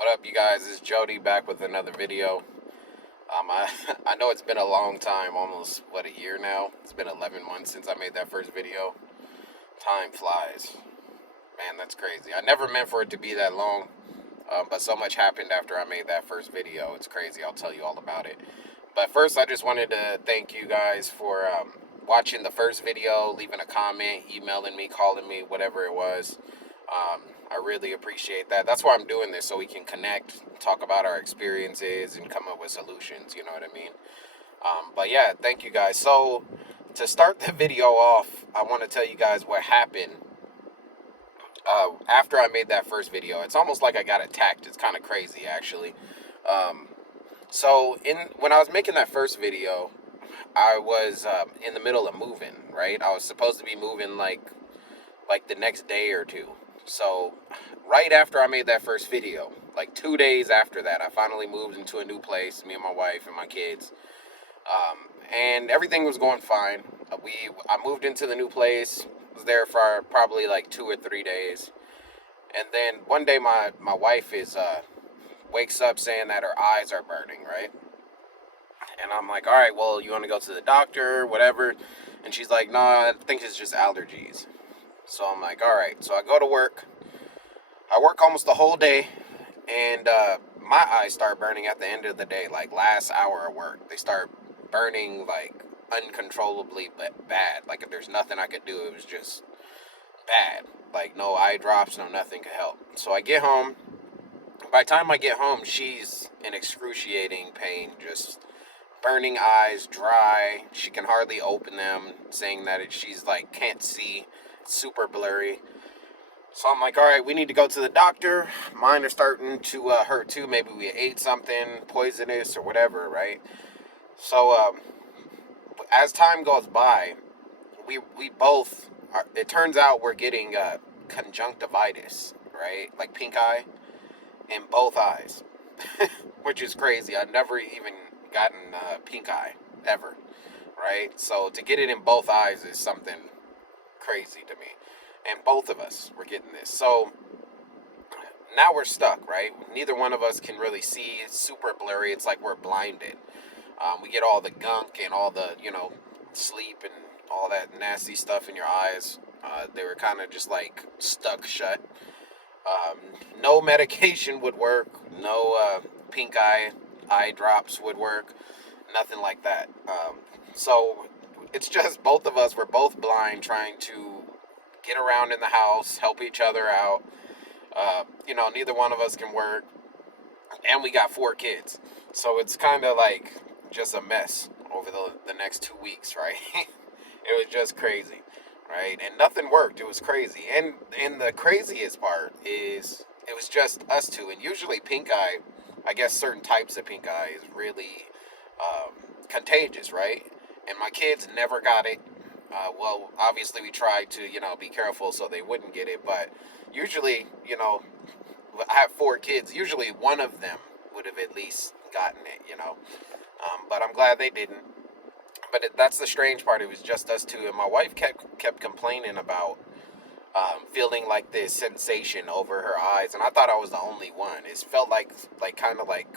What up, you guys? It's Jody back with another video. I know it's been a long time, almost, a year now? It's been 11 months since I made that first video. Time flies. Man, that's crazy. I never meant for it to be that long, but so much happened after I made that first video. It's crazy. I'll tell you all about it. But first, I just wanted to thank you guys for watching the first video, leaving a comment, emailing me, calling me, whatever it was. I really appreciate that. That's why I'm doing this, so we can connect, talk about our experiences, and come up with solutions. You know what I mean? But yeah, thank you guys. So to start the video off, I want to tell you guys what happened after I made that first video. It's almost like I got attacked. It's kind of crazy, actually. Um, so when I was making that first video, I was in the middle of moving. Right, I was supposed to be moving like the next day or two. So right after I made that first video, like 2 days after that, I finally moved into a new place, me and my wife and my kids. And everything was going fine. I moved into the new place, was there for probably like 2 or 3 days. And then one day my wife wakes up saying that her eyes are burning, right? And I'm like, all right, well, you want to go to the doctor, whatever? And she's like, nah, I think it's just allergies. So I'm like, all right. So I go to work. I work almost the whole day, and my eyes start burning at the end of the day. Like last hour of work, they start burning like uncontrollably bad. Like if there's nothing I could do, it was just bad. Like no eye drops, no nothing could help. So I get home. By the time I get home, she's in excruciating pain, just burning eyes, dry. She can hardly open them, saying that she's like can't see, super blurry. So I'm like, all right, we need to go to the doctor. Mine are starting to hurt too. Maybe we ate something poisonous or whatever, right? So as time goes by, we both are, it turns out we're getting conjunctivitis, right? Like pink eye in both eyes, which is crazy. I've never even gotten pink eye ever, right? So to get it in both eyes is something crazy to me. And both of us were getting this. So now we're stuck, right? Neither one of us can really see. It's super blurry. It's like we're blinded. We get all the gunk and all the, sleep and all that nasty stuff in your eyes. They were kind of just like stuck shut. No medication would work. No pink eye drops would work. Nothing like that. So it's just both of us. We're both blind, trying to get around in the house, help each other out. Neither one of us can work, and we got 4 kids, so it's kind of like just a mess over the next 2 weeks, right? It was just crazy, right? And nothing worked. It was crazy, and the craziest part is it was just us two. And usually, pink eye, I guess certain types of pink eye is really contagious, right? And my kids never got it. Well, obviously we tried to, be careful so they wouldn't get it, but usually, I have 4 kids. Usually one of them would have at least gotten it. But I'm glad they didn't. But that's the strange part. It was just us two, and my wife kept complaining about feeling like this sensation over her eyes, and I thought I was the only one. It felt like kind of like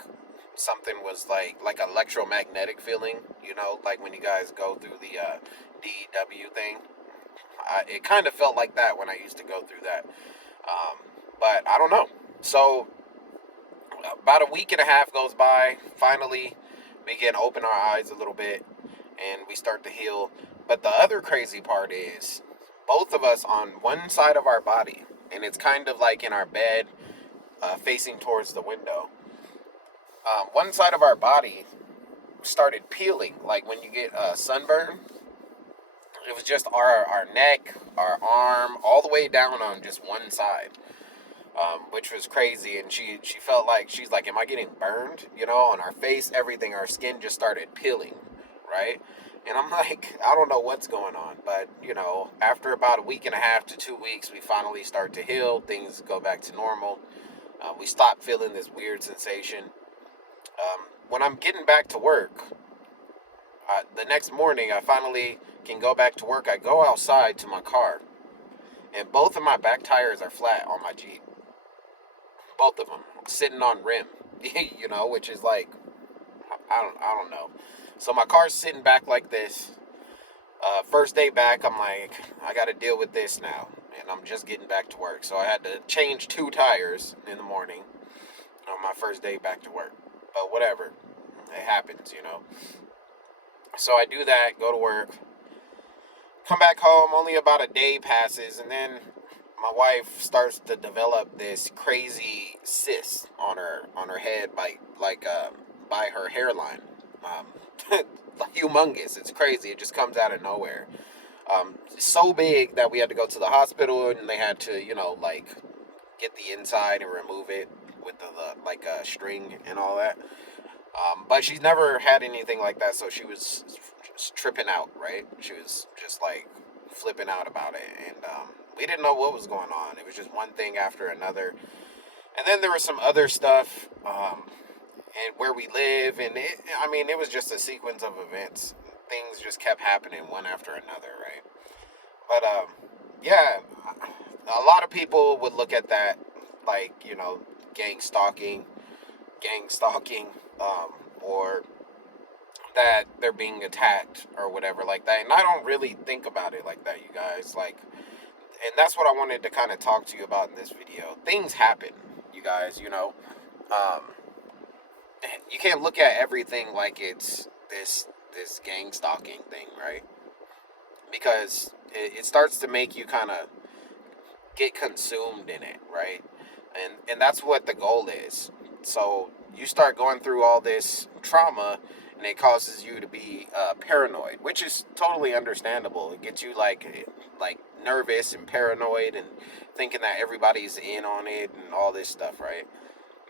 something was like electromagnetic feeling, like when you guys go through the DEW thing. It kind of felt like that when I used to go through that. But I don't know. So about a week and a half goes by. Finally, we can open our eyes a little bit, and we start to heal. But the other crazy part is both of us on one side of our body, and it's kind of like in our bed, facing towards the window. One side of our body started peeling, like when you get sunburn. It was just our neck, our arm, all the way down on just one side, which was crazy. And she felt like, she's like, am I getting burned? On our face, everything, our skin just started peeling, right? And I'm like, I don't know what's going on. But, after about a week and a half to 2 weeks, we finally start to heal. Things go back to normal. We stop feeling this weird sensation. When I'm getting back to work, the next morning, I finally can go back to work. I go outside to my car, and both of my back tires are flat on my Jeep. both of them, sitting on rim, you know, which is like, I don't know. So my car's sitting back like this. First day back, I'm like, I got to deal with this now, and I'm just getting back to work. So I had to change 2 tires in the morning on my first day back to work. But whatever, it happens, you know. So I do that, go to work, come back home. Only about a day passes, and then my wife starts to develop this crazy cyst on her head, by her hairline. Humongous. It's crazy. It just comes out of nowhere. So big that we had to go to the hospital, and they had to, you know, like get the inside and remove it with the like string and all that. But she's never had anything like that, so she was just tripping out, right? She was just like flipping out about it, and we didn't know what was going on. It was just one thing after another, and then there was some other stuff, and where we live, and I mean, it was just a sequence of events. Things just kept happening one after another, right? But yeah, a lot of people would look at that like, you know, gang stalking, gang stalking, or that they're being attacked or whatever like that. And I don't really think about it like that, you guys. Like, and that's what I wanted to kind of talk to you about in this video. Things happen, you guys. You know, um, you can't look at everything like it's this gang stalking thing, right? Because it starts to make you kind of get consumed in it, right? And that's what the goal is. So you start going through all this trauma, and it causes you to be paranoid, which is totally understandable. It gets you like nervous and paranoid, and thinking that everybody's in on it and all this stuff, right?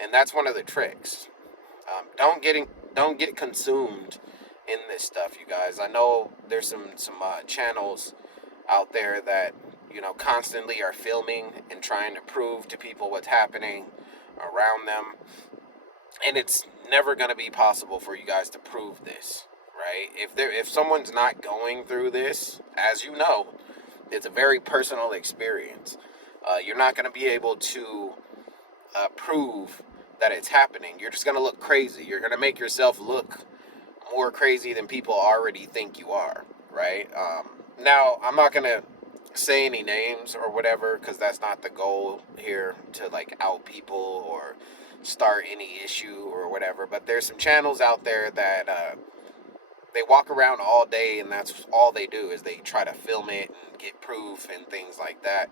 And that's one of the tricks. Don't get consumed in this stuff, you guys. I know there's some channels out there that, you know, constantly are filming and trying to prove to people what's happening around them, and it's never going to be possible for you guys to prove this, right? If someone's not going through this, as you know, it's a very personal experience. You're not going to be able to prove that it's happening. You're just going to look crazy. You're going to make yourself look more crazy than people already think you are, right? Now, I'm not going to say any names or whatever, because that's not the goal here, to like out people or start any issue or whatever. But there's some channels out there that they walk around all day, and that's all they do is they try to film it and get proof and things like that.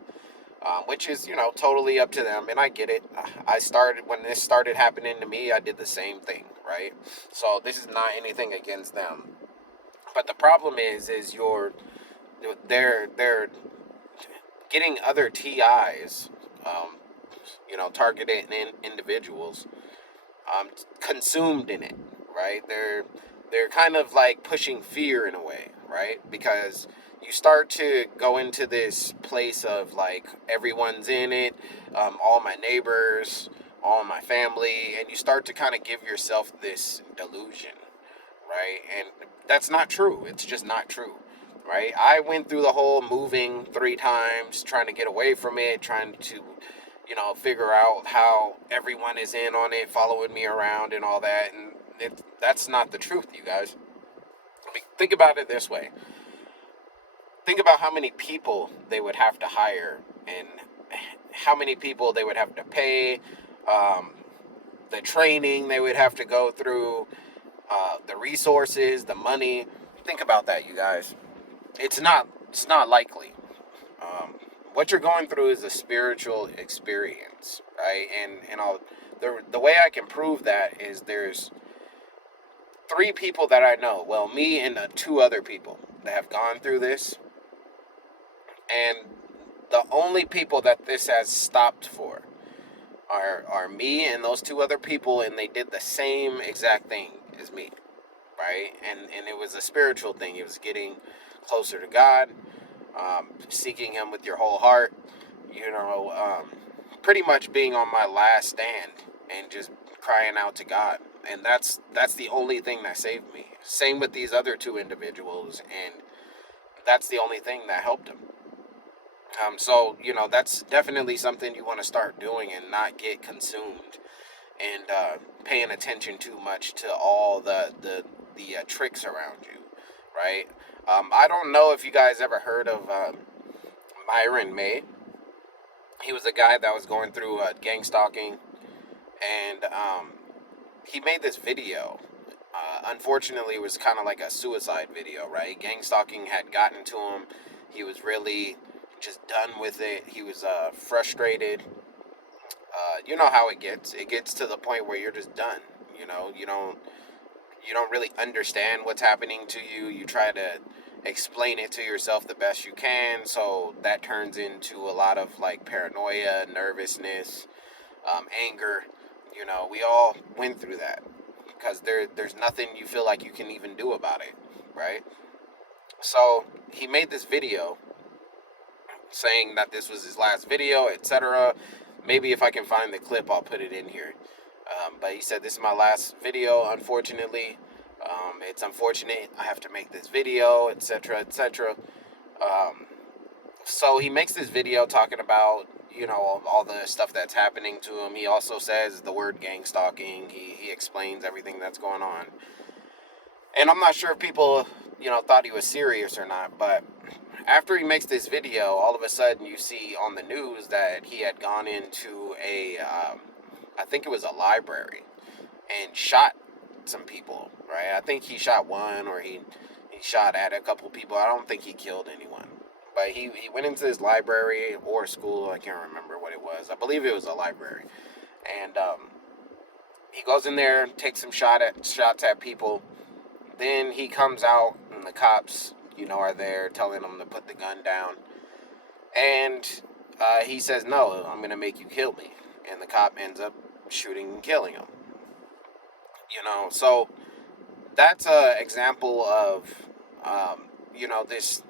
Which is, you know, totally up to them, and I get it. When this started happening to me, I did the same thing, right? So this is not anything against them, but the problem is they're getting other TIs, you know, targeted individuals, consumed in it, right? They're kind of like pushing fear in a way, right? Because you start to go into this place of like everyone's in it, all my neighbors, all my family, and you start to kind of give yourself this delusion, right? And that's not true. It's just not true, right? I went through the whole moving 3 times, trying to get away from it, trying to, you know, figure out how everyone is in on it, following me around and all that, and that's not the truth, you guys. I mean, think about it this way. Think about how many people they would have to hire, and how many people they would have to pay, um, the training they would have to go through, the resources, the money. Think about that, you guys. It's not likely. Um, what you're going through is a spiritual experience, right? And the way I can prove that is there's 3 people that I know. Well, me and 2 other people that have gone through this, and the only people that this has stopped for are me and those 2 other people, and they did the same exact thing as me, right? And it was a spiritual thing. It was getting closer to God, seeking Him with your whole heart, you know, pretty much being on my last stand and just crying out to God. And that's the only thing that saved me. Same with these other 2 individuals, and that's the only thing that helped them. So, that's definitely something you want to start doing and not get consumed and paying attention too much to all the tricks around you, right? I don't know if you guys ever heard of Myron May. He was a guy that was going through gang stalking, and he made this video. Unfortunately, it was kind of like a suicide video, right? Gang stalking had gotten to him. He was really just done with it. He was frustrated. You know how it gets. It gets to the point where you're just done. You don't really understand what's happening to you. You try to explain it to yourself the best you can. So that turns into a lot of like paranoia, nervousness, anger. We all went through that because there's nothing you feel like you can even do about it, right? So he made this video saying that this was his last video, etc. Maybe if I can find the clip, I'll put it in here. But he said, "This is my last video, unfortunately. It's unfortunate I have to make this video, etc., etc." Um, so he makes this video talking about, all the stuff that's happening to him. He also says the word gang stalking. He explains everything that's going on. And I'm not sure if people, thought he was serious or not, but after he makes this video, all of a sudden you see on the news that he had gone into I think it was a library, and shot some people, right? I think he shot one, or he shot at a couple people. I don't think he killed anyone. But he went into this library or school, I can't remember what it was. I believe it was a library. And he goes in there, takes some shots at people. Then he comes out, and the cops, are there telling him to put the gun down. And he says, "No, I'm going to make you kill me." And the cop ends up shooting and killing him. So that's a example of, this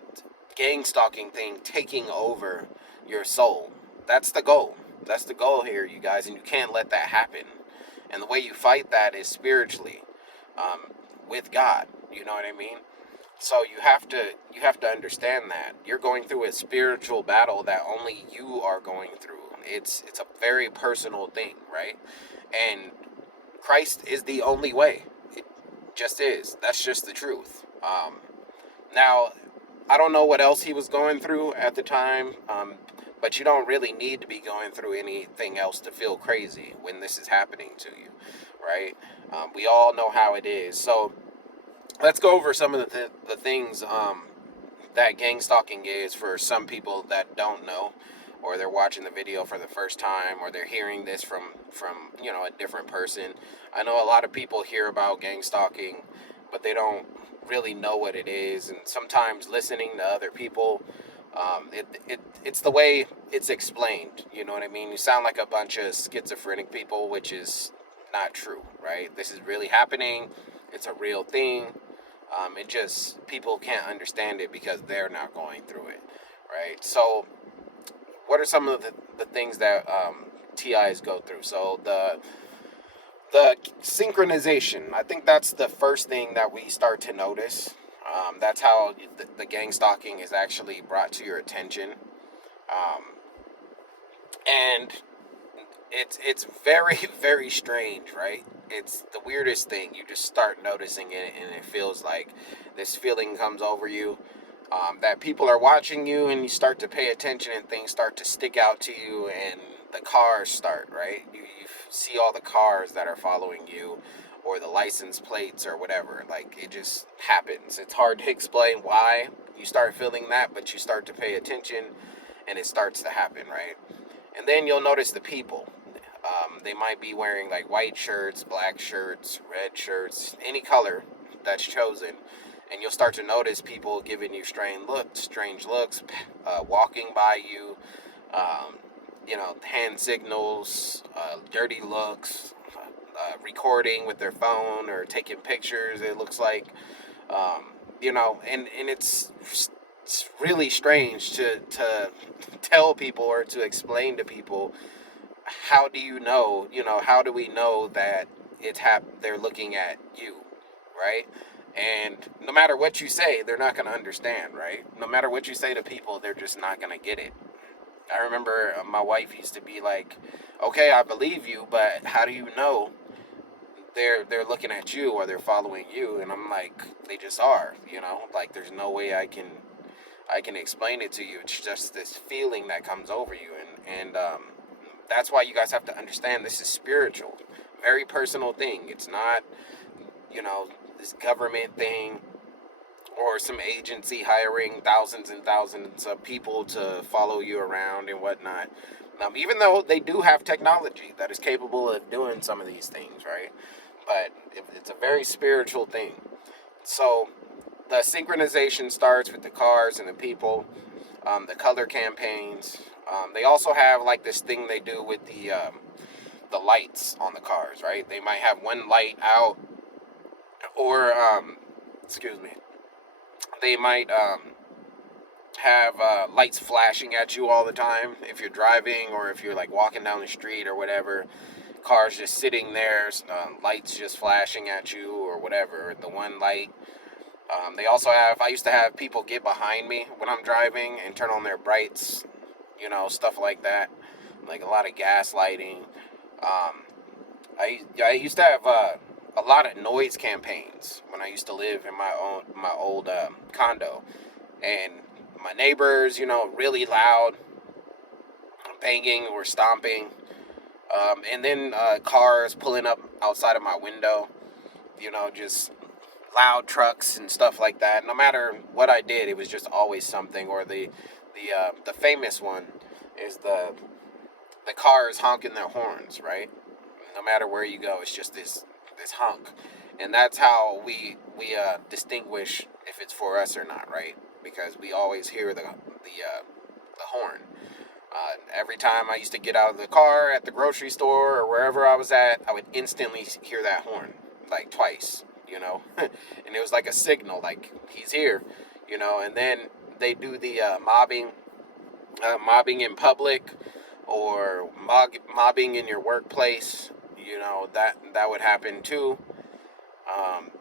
gang stalking thing taking over your soul. That's the goal. That's the goal here, you guys, and you can't let that happen. And the way you fight that is spiritually, with God. You know what I mean? So you have to understand that you're going through a spiritual battle that only you are going through. It's a very personal thing, right? And Christ is the only way. It just is. That's just the truth. Now, I don't know what else he was going through at the time, but you don't really need to be going through anything else to feel crazy when this is happening to you, right? We all know how it is. So let's go over some of the things that gang stalking is for some people that don't know, or they're watching the video for the first time, or they're hearing this from a different person. I know a lot of people hear about gang stalking, but they don't really know what it is. And sometimes listening to other people, it's the way it's explained. You know what I mean? You sound like a bunch of schizophrenic people, which is not true, right? This is really happening. It's a real thing. It just, people can't understand it because they're not going through it, right? So what are some of the things that TIs go through? So the synchronization, I think that's the first thing that we start to notice. That's how the gang stalking is actually brought to your attention. Um, and it's very, very strange, right? It's the weirdest thing. You just start noticing it, and it feels like this feeling comes over you, that people are watching you, and you start to pay attention, and things start to stick out to you, and the cars start, right? You see all the cars that are following you, or the license plates, or whatever. Like, it just happens. It's hard to explain why you start feeling that, but you start to pay attention, and it starts to happen, right? And then you'll notice the people. They might be wearing like white shirts, black shirts, red shirts, any color that's chosen. And you'll start to notice people giving you strange looks, walking by you, hand signals, dirty looks, recording with their phone or taking pictures, it looks like. And it's really strange to tell people or to explain to people, how do you know, how do we know that they're looking at you, right? And no matter what you say, they're not going to understand, right? No matter what you say to people, they're just not going to get it. I remember my wife used to be like, "Okay, I believe you, but how do you know they're looking at you or they're following you?" And I'm like, "They just are, you know. Like there's no way I can explain it to you. It's just this feeling that comes over you, and that's why you guys have to understand this is spiritual, very personal thing. It's not, you know, this government thing or some agency hiring thousands and thousands of people to follow you around and whatnot. Even though they do have technology that is capable of doing some of these things, right? But it's a very spiritual thing. So the synchronization starts with the cars and the people, the color campaigns. They also have like this thing they do with the lights on the cars, right? They might have one light out, or excuse me, they might have lights flashing at you all the time if you're driving or if you're like walking down the street or whatever. Cars just sitting there, lights just flashing at you or whatever. The one light. They also have. I used to have people get behind me when I'm driving and turn on their brights, stuff like that. Like a lot of gaslighting. Um, I used to have a lot of noise campaigns when I used to live in my old condo, and my neighbors, really loud, banging or stomping, and then cars pulling up outside of my window, just loud trucks and stuff like that. No matter what I did, it was just always something. Or the famous one is the cars honking their horns, right? No matter where you go, it's just this honk, and that's how we distinguish if it's for us or not, right? Because we always hear the horn. Every time I used to get out of the car at the grocery store or wherever I was at, I would instantly hear that horn, like twice, and it was like a signal, like he's here, and then they do the mobbing in public or mobbing in your workplace, that would happen too. Um,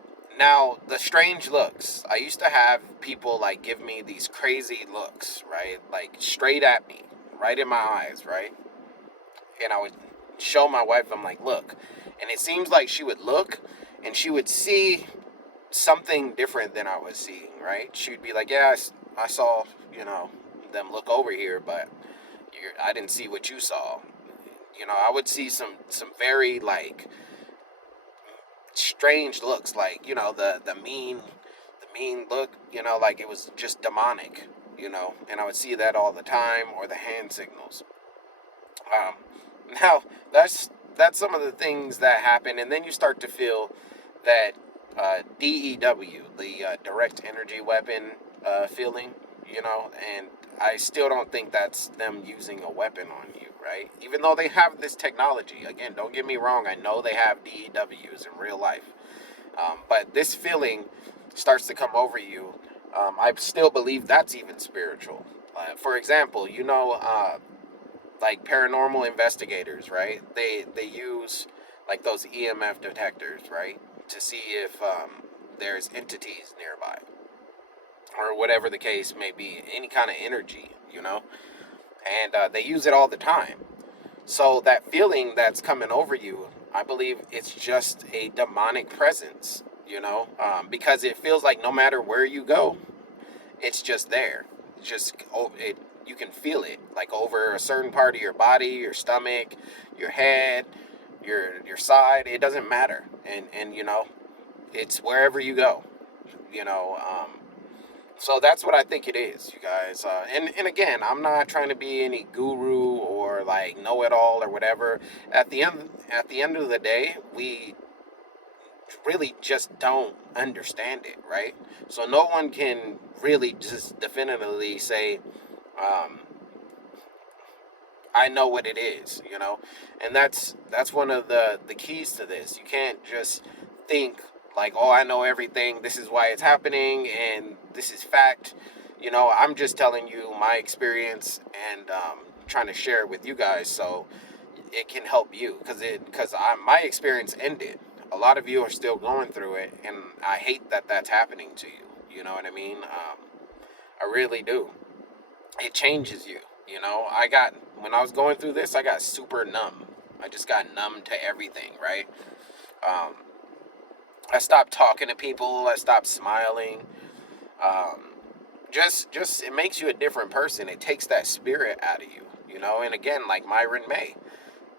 Now, the strange looks. I used to have people like give me these crazy looks, right? Like straight at me, right in my eyes, right? And I would show my wife, I'm like, look. And it seems like she would look and she would see something different than I was seeing, right? She would be like, yeah, I saw, them look over here, but I didn't see what you saw. I would see some very like strange looks, like the mean look, like it was just demonic, and I would see that all the time, or the hand signals. um Now, that's some of the things that happen, and then you start to feel that DEW, the direct energy weapon feeling, and I still don't think that's them using a weapon on you, right? Even though they have this technology. Again, don't get me wrong, I know they have DEWs in real life, but this feeling starts to come over you. I still believe that's even spiritual. For example, like paranormal investigators, right? They use like those EMF detectors, right, to see if there's entities nearby, or whatever the case may be, any kind of energy, and they use it all the time. So that feeling that's coming over you, I believe it's just a demonic presence, because it feels like no matter where you go, it's just there. It's just it. You can feel it like over a certain part of your body, your stomach, your head, your side. It doesn't matter, and it's wherever you go. You know. So that's what I think it is, you guys. And again, I'm not trying to be any guru or like know it all or whatever. At the end of the day, we really just don't understand it, right? So no one can really just definitively say, um, I know what it is, and that's one of the keys to this. You can't just think like, oh, I know everything. This is why it's happening, and this is fact. I'm just telling you my experience, and trying to share it with you guys so it can help you, because my experience ended. A lot of you are still going through it, and I hate that that's happening to you. You know what I mean? I really do. It changes you. You know, when I was going through this, I got super numb. I just got numb to everything, right? Um, I stopped talking to people. I stopped smiling. Um, just it makes you a different person. It takes that spirit out of you, you know. And again, like Myron May,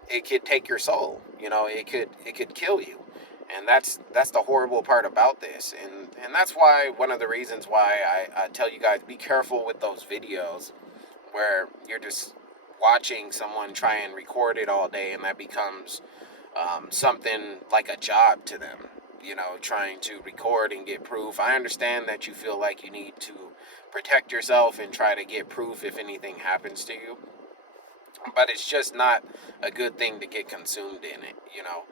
it could take your soul. You know, it could kill you. And that's the horrible part about this. And that's why one of the reasons why I tell you guys, be careful with those videos where you're just watching someone try and record it all day, and that becomes something like a job to them, you know, trying to record and get proof. I understand that you feel like you need to protect yourself and try to get proof if anything happens to you, but it's just not a good thing to get consumed in it, you know.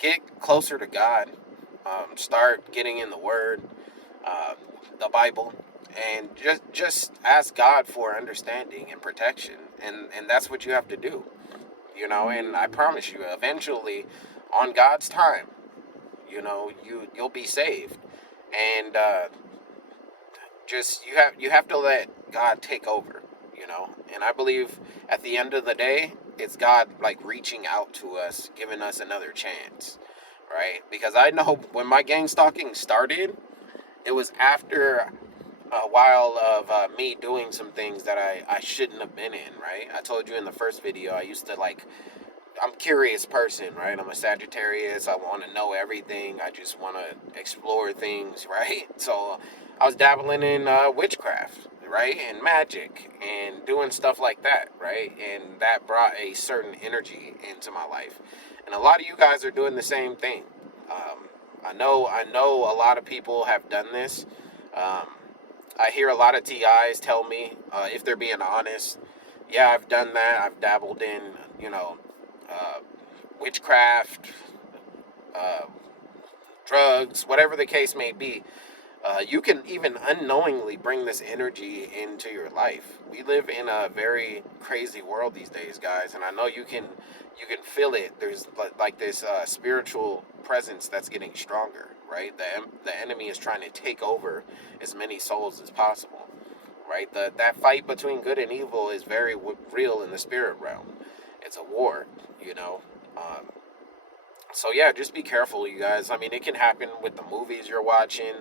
Get closer to God, start getting in the Word, uh, the Bible, and just ask God for understanding and protection, and that's what you have to do, you know. And I promise you, eventually, on God's time, you know, you'll be saved, and just you have to let God take over, you know. And I believe at the end of the day, it's God like reaching out to us, giving us another chance, right? Because I know when my gang stalking started, it was after a while of me doing some things that I shouldn't have been in, right? I told you in the first video, I used to like, I'm a curious person, right? I'm a Sagittarius. I want to know everything. I just want to explore things, right? So I was dabbling in witchcraft, right? And magic and doing stuff like that, right? And that brought a certain energy into my life. And a lot of you guys are doing the same thing. I know a lot of people have done this. Um, I hear a lot of TIs tell me, if they're being honest, yeah, I've done that. I've dabbled in, you know, uh, witchcraft, uh, drugs, whatever the case may be. You can even unknowingly bring this energy into your life. We live in a very crazy world these days, guys, and I know you can feel it. There's like this spiritual presence that's getting stronger, right? The enemy is trying to take over as many souls as possible, right? That fight between good and evil is very real in the spirit realm. It's a war, you know. Um, so yeah, just be careful, you guys. I mean, it can happen with the movies you're watching,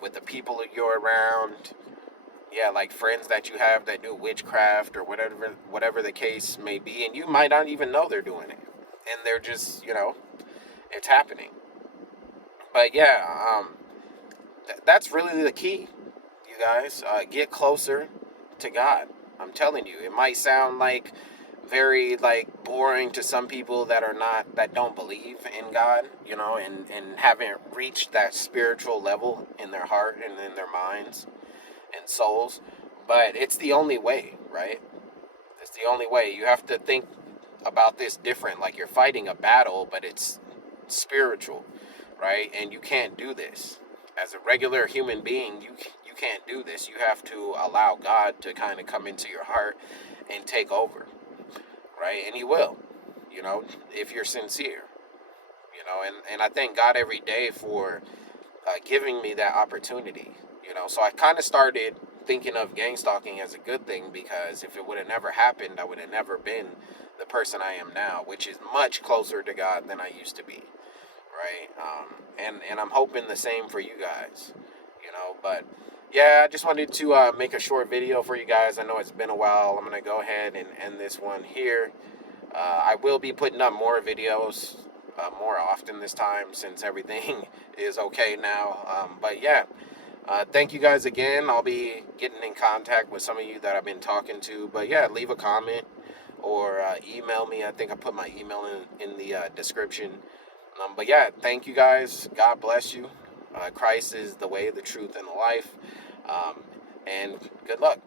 with the people that you're around. Yeah, like friends that you have that do witchcraft or whatever the case may be, and you might not even know they're doing it, and they're just, you know, it's happening. But yeah, that's really the key, you guys. Get closer to God. I'm telling you, it might sound like very like boring to some people that don't believe in God, you know, and haven't reached that spiritual level in their heart and in their minds and souls. But it's the only way, right? It's the only way. You have to think about this different. Like you're fighting a battle, but it's spiritual, right? And you can't do this as a regular human being. You can't do this. You have to allow God to kind of come into your heart and take over, right? And He will, you know, if you're sincere, you know. And I thank God every day for giving me that opportunity, you know. So I kind of started thinking of gang stalking as a good thing, because if it would have never happened, I would have never been the person I am now, which is much closer to God than I used to be, right? And I'm hoping the same for you guys, you know. But yeah, I just wanted to make a short video for you guys. I know it's been a while. I'm gonna go ahead and end this one here. I will be putting up more videos more often this time, since everything is okay now. But yeah, thank you guys again. I'll be getting in contact with some of you that I've been talking to. But yeah, leave a comment or email me. I think I put my email in the description. But yeah, thank you guys. God bless you. Christ is the way, the truth, and the life. Um, and good luck.